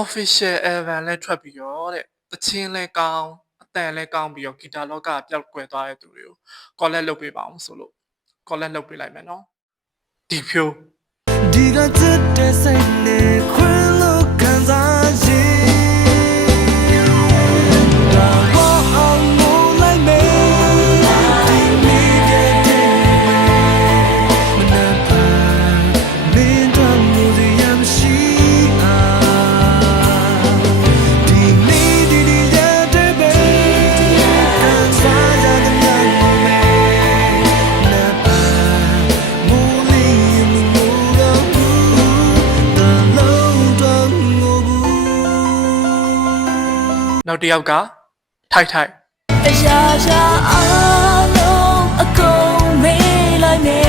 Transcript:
official Evan လဲထွက်ပြီးတော့တဲ့တချင်းလဲကောင်းအတန်လဲကောင်းပြီးတော့ဂီတာလောကပျောက်ကွယ်သွားတဲ့သူတွေကို collect လုပ်ပေးပါအောင်ဆိုလို့ collect လုပ်ပေးလိုက်မယ်နော်ဒီဖြိုးဒီကတဲ့စိတ်နဲ့ခွင်လို့ခံစားနောက်တစ်ယောက်ကထိုက်ထိုက်အရာရာအလုံးအကုန်မေးလိုက်နေ